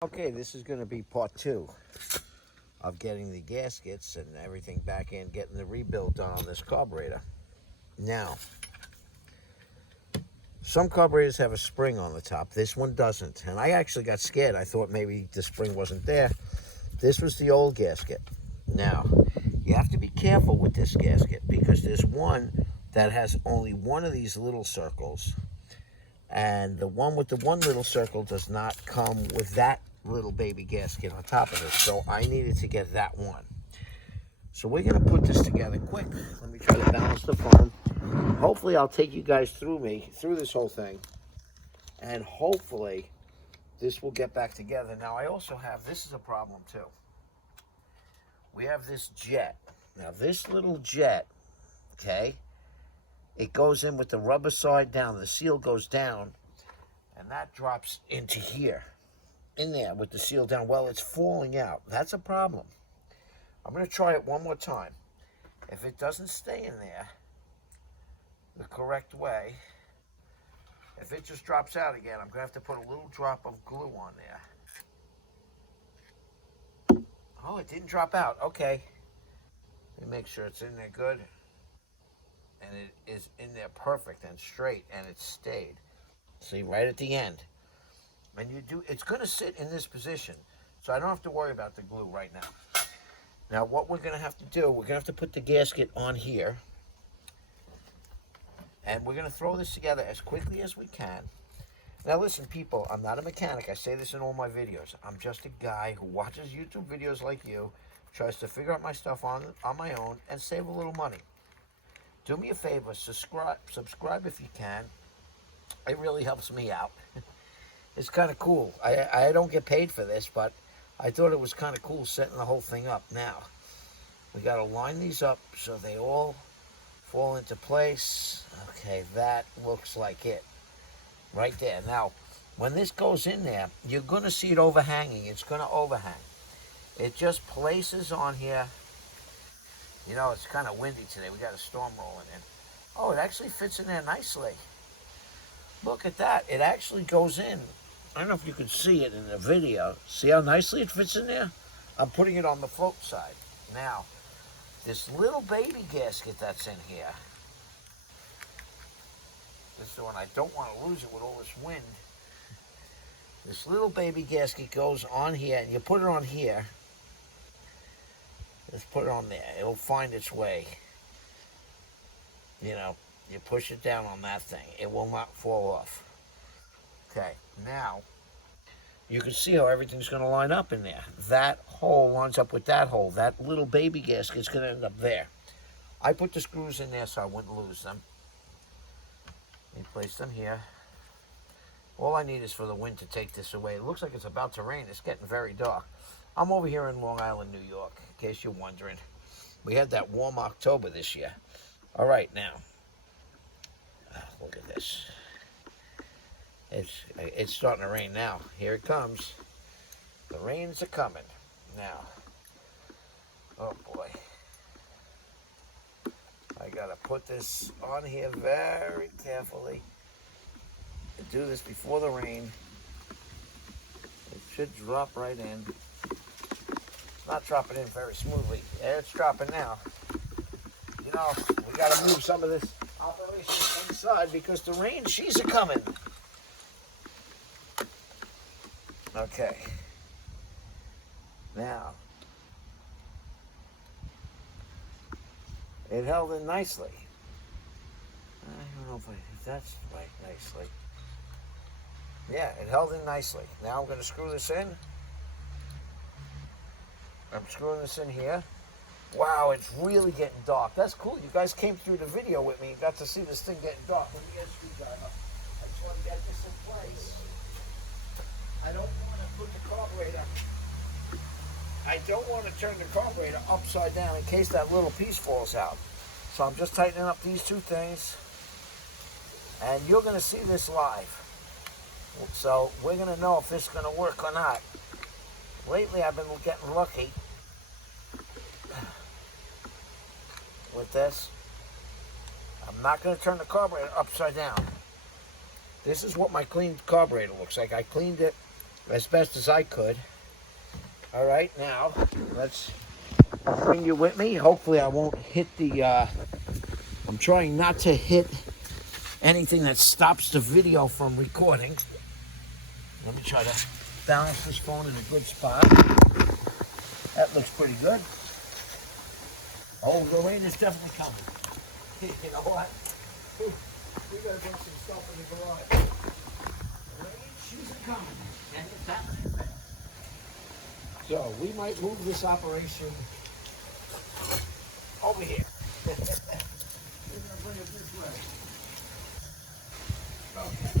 Okay, this is going to be part two of getting the gaskets and everything back in, getting the rebuild done on this carburetor. Now, some carburetors have a spring on the top. This one doesn't. And I actually got scared. I thought maybe the spring wasn't there. This was the old gasket. Now, you have to be careful with this gasket because there's one that has only one of these little circles. And the one with the one little circle does not come with that little baby gasket on top of it. So I needed to get that one. So we're going to put this together quick. Let me try to balance the phone. Hopefully I'll take you guys through this whole thing. And hopefully this will get back together. Now I also have, this is a problem too. We have this jet. Now this little jet, okay, it goes in with the rubber side down. The seal goes down and that drops into here. In there with the seal down. Well, it's falling out. That's a problem. I'm going to try it one more time. If it doesn't stay in there the correct way, if it just drops out again, I'm going to have to put a little drop of glue on there. Oh, it didn't drop out. Okay. Let me make sure it's in there good. And it is in there perfect and straight, and it stayed. See, right at the end. And it's going to sit in this position, so I don't have to worry about the glue right now. Now, what we're going to have to do, we're going to have to put the gasket on here, and we're going to throw this together as quickly as we can. Now, listen, people, I'm not a mechanic. I say this in all my videos. I'm just a guy who watches YouTube videos like you, tries to figure out my stuff on my own, and save a little money. Do me a favor, subscribe if you can. It really helps me out. It's kind of cool. I don't get paid for this, but I thought it was kind of cool setting the whole thing up. Now, we got to line these up so they all fall into place. Okay, that looks like it. Right there. Now, when this goes in there, you're going to see it overhanging. It's going to overhang. It just places on here. You know, it's kind of windy today. We got a storm rolling in. Oh, it actually fits in there nicely. Look at that. It actually goes in. I don't know if you can see it in the video. See how nicely it fits in there? I'm putting it on the float side. Now, this little baby gasket that's in here, this is the one I don't want to lose it with all this wind. This little baby gasket goes on here, and you put it on here. Just put it on there. It'll find its way. You know, you push it down on that thing. It will not fall off. Okay, now, you can see how everything's going to line up in there. That hole lines up with that hole. That little baby gasket's going to end up there. I put the screws in there so I wouldn't lose them. Let me place them here. All I need is for the wind to take this away. It looks like it's about to rain. It's getting very dark. I'm over here in Long Island, New York, in case you're wondering. We had that warm October this year. All right, now. Look at this. It's starting to rain now. Here it comes. The rains are coming. Now. Oh, boy. I got to put this on here very carefully. And do this before the rain. It should drop right in. It's not dropping in very smoothly. Yeah, it's dropping now. You know, we got to move some of this operation inside because the rain, she's a-coming. Okay. Now, it held in nicely. I don't know if that's right nicely. Yeah, it held in nicely. Now I'm going to screw this in. I'm screwing this in here. Wow, it's really getting dark. That's cool. You guys came through the video with me. You got to see this thing getting dark. Let me get a screwdriver. I just want to get this in place. I don't want to put the carburetor. I don't want to turn the carburetor upside down in case that little piece falls out. So I'm just tightening up these two things. And you're going to see this live. So we're going to know if this is going to work or not. Lately I've been getting lucky with this. I'm not going to turn the carburetor upside down. This is what my cleaned carburetor looks like. I cleaned it as best as I could. All right, now let's bring you with me. Hopefully I won't hit the, I'm trying not to hit anything that stops the video from recording. Let me try to balance this phone in a good spot. That looks pretty good. Oh, the rain is definitely coming. You know what? We gotta put some stuff in the garage. The rain, she's coming. And it's happening. So we might move this operation over here. We're gonna bring it this way. Okay.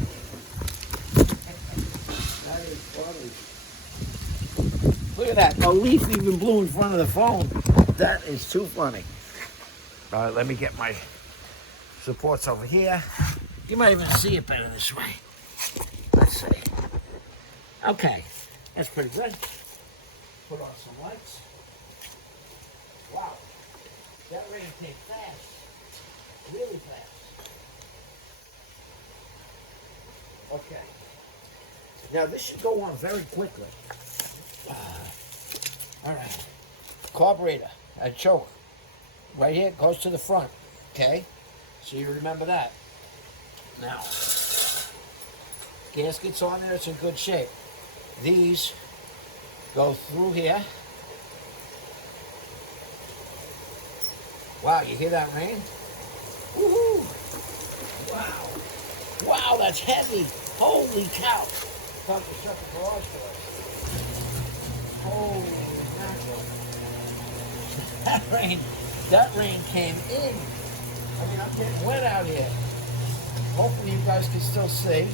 That is funny. Look at that. A leaf even blew in front of the phone. That is too funny. All right, let me get my supports over here. You might even see it better this way. Let's see. Okay, that's pretty good. Put on some lights. Wow, that rain came fast. Really fast. Okay. Now this should go on very quickly. All right. Carburetor, a choke. Right here, goes to the front. Okay? So you remember that. Now, gaskets on there, it's in good shape. These go through here. Wow, you hear that rain? Woohoo! Wow. Wow, that's heavy. Holy cow. Time to shut the garage door. Holy mackerel. That rain came in. I mean, I'm getting wet out here. Hopefully you guys can still see.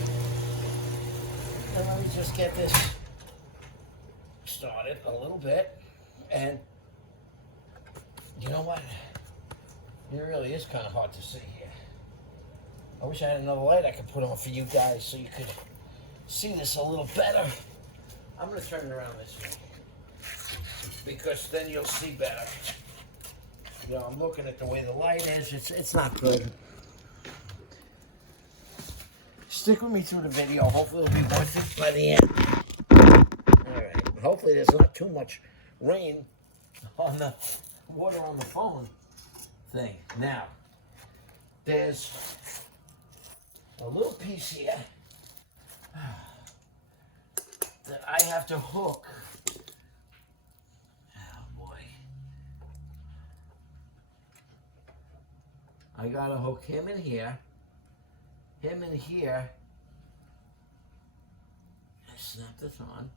And let me just get this started a little bit. And you know what? It really is kind of hard to see here. I wish I had another light I could put on for you guys so you could see this a little better. I'm going to turn it around this way because then you'll see better. You know, I'm looking at the way the light is. It's not good. Stick with me through the video. Hopefully it'll be worth it by the end. All right. Hopefully there's not too much rain on the water on the phone thing. Now, there's a little piece here that I have to hook. Oh boy. I gotta hook him in here, him in here. I snap this on.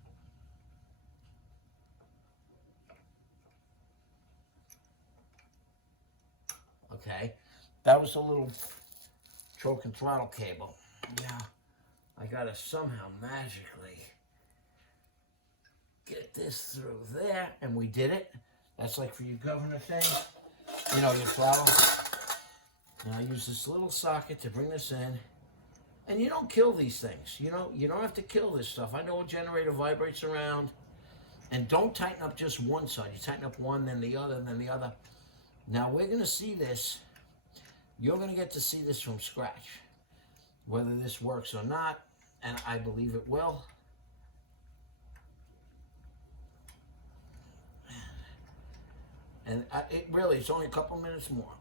Okay, that was a little choke and throttle cable. Now, I gotta somehow magically get this through there, and we did it. That's like for your governor thing, you know, your throttle. And I use this little socket to bring this in. And you don't kill these things. You know, you don't have to kill this stuff. I know a generator vibrates around. And don't tighten up just one side. You tighten up one, then the other, and then the other. Now we're going to see this. You're going to get to see this from scratch. Whether this works or not. And I believe it will. And it really, it's only a couple minutes more.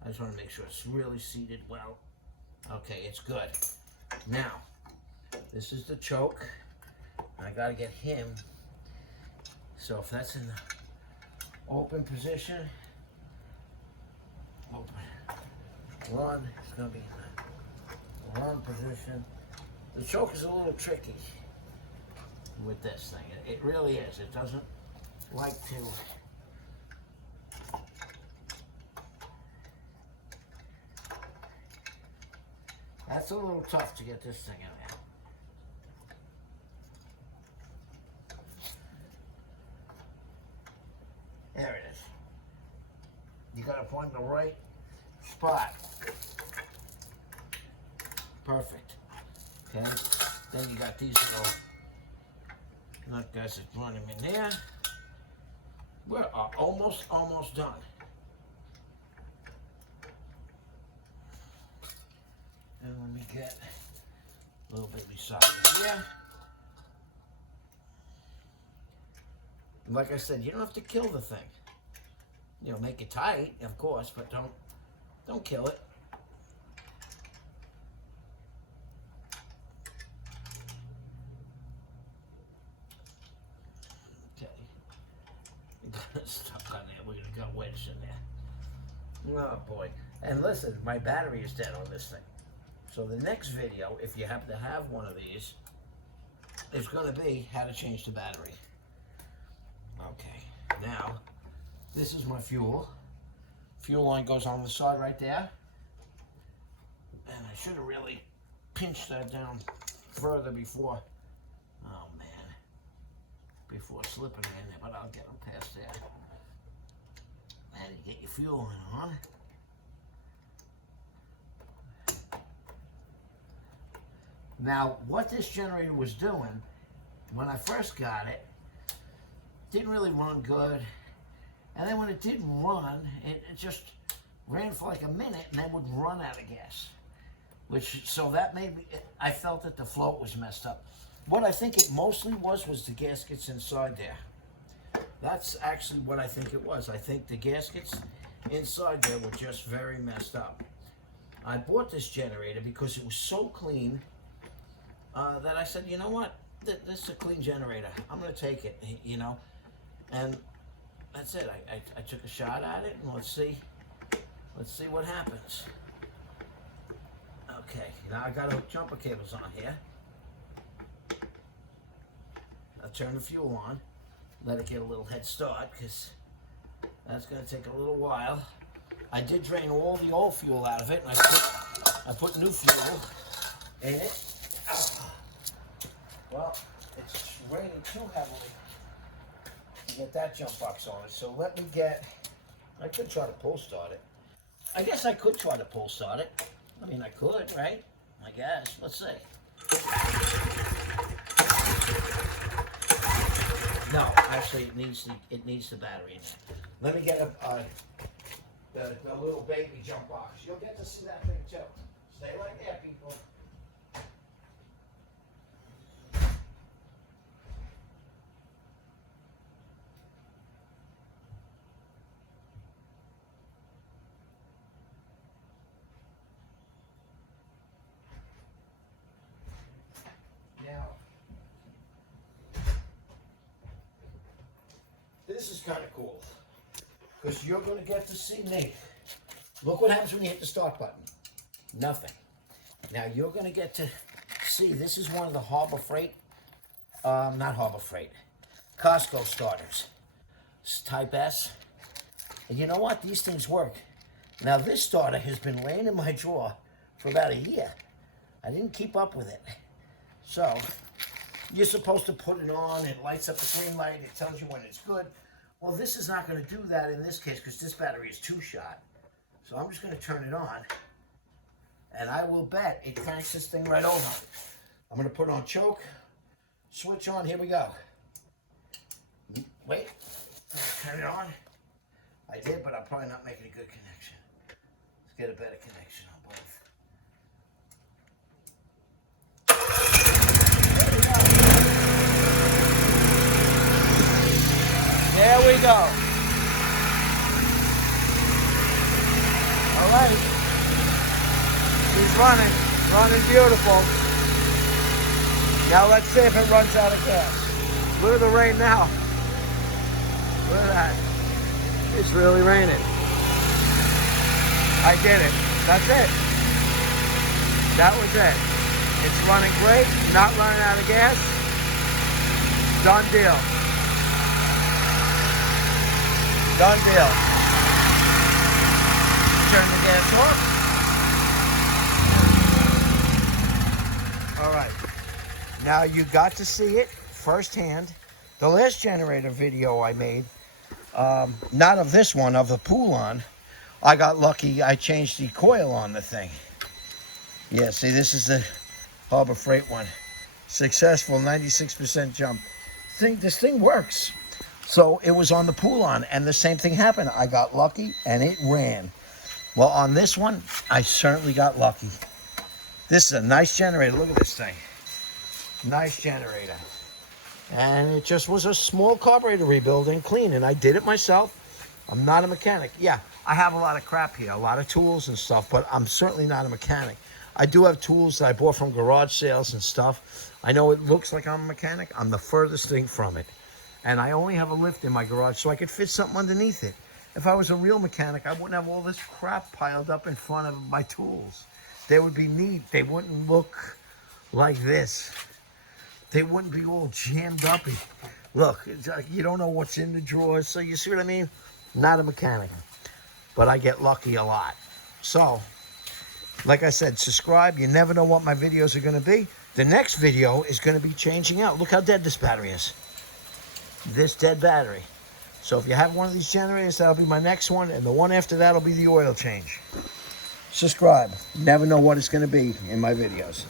I just want to make sure it's really seated well. Okay, it's good. Now, this is the choke. I got to get him. So if that's in the open position, open, run, it's going to be in the run position. The choke is a little tricky with this thing. It really is. It doesn't like to... That's a little tough to get this thing in there. There it is. You gotta find the right spot. Perfect. Okay. Then you got these little nut guys that run them in there. We're almost done. And let me get A little bit beside here. And like I said, you don't have to kill the thing. You know, make it tight, of course, but don't kill it. Okay. You got it stuck on there. We're gonna got wedged in there. Oh boy. And listen, my battery is dead on this thing. So the next video, if you happen to have one of these, is gonna be how to change the battery. Okay, now, this is my fuel. Fuel line goes on the side right there. And I should have really pinched that down further before, oh man, before slipping in there, but I'll get them past there. And you get your fuel line on. Now, what this generator was doing, when I first got it, didn't really run good. And then when it did run, it just ran for like a minute and then would run out of gas. So that made me, I felt that the float was messed up. What I think it mostly was the gaskets inside there. That's actually what I think it was. I think the gaskets inside there were just very messed up. I bought this generator because it was so clean that I said, you know what, this is a clean generator. I'm gonna take it, you know. And that's it. I took a shot at it, and let's see what happens. Okay, now I got to hook jumper cables on here. I'll turn the fuel on, let it get a little head start, because that's going to take a little while. I did drain all the old fuel out of it, and I put new fuel in it. Well, it's raining too heavily to get that jump box on it. So let me I could try to pull start it. I guess I could try to pull start it. I mean, I could, right? I guess. Let's see. No, actually, it needs the battery in it. Let me get the little baby jump box. You'll get to see that thing too. Stay right there, people. This is kind of cool, because you're going to get to see me. Look what happens when you hit the start button. Nothing. Now you're going to get to see, this is one of the Harbor Freight, not Harbor Freight, Costco starters. It's Type S. And you know what? These things work. Now this starter has been laying in my drawer for about a year. I didn't keep up with it. So, you're supposed to put it on, it lights up the green light, it tells you when it's good. Well, this is not going to do that in this case because this battery is 2-shot. So I'm just going to turn it on, and I will bet it cranks this thing right over. I'm going to put on choke, switch on, here we go. Wait, turn it on. I did, but I'm probably not making a good connection. Let's get a better connection on both. There we go. All right. He's running beautiful. Now let's see if it runs out of gas. Look at the rain now. Look at that. It's really raining. I did it. That's it. That was it. It's running great. Not running out of gas. Done deal. Done deal. Turn the gas off. All right. Now you got to see it firsthand. The last generator video I made, not of this one, of the pool on, I got lucky. I changed the coil on the thing. Yeah, see, this is the Harbor Freight one. Successful, 96% jump. This thing works. So it was on the pool on, and the same thing happened. I got lucky, and it ran. Well, on this one, I certainly got lucky. This is a nice generator. Look at this thing. Nice generator. And it just was a small carburetor rebuild and clean, and I did it myself. I'm not a mechanic. Yeah, I have a lot of crap here, a lot of tools and stuff, but I'm certainly not a mechanic. I do have tools that I bought from garage sales and stuff. I know it looks like I'm a mechanic. I'm the furthest thing from it. And I only have a lift in my garage so I could fit something underneath it. If I was a real mechanic, I wouldn't have all this crap piled up in front of my tools. They would be neat. They wouldn't look like this. They wouldn't be all jammed up. Look, it's like you don't know what's in the drawers. So you see what I mean? Not a mechanic. But I get lucky a lot. So, like I said, subscribe. You never know what my videos are going to be. The next video is going to be changing out. Look how dead this battery is. This dead battery. So if you have one of these generators, that'll be my next one. And the one after that will be the oil change. Subscribe. You never know what it's going to be in my videos.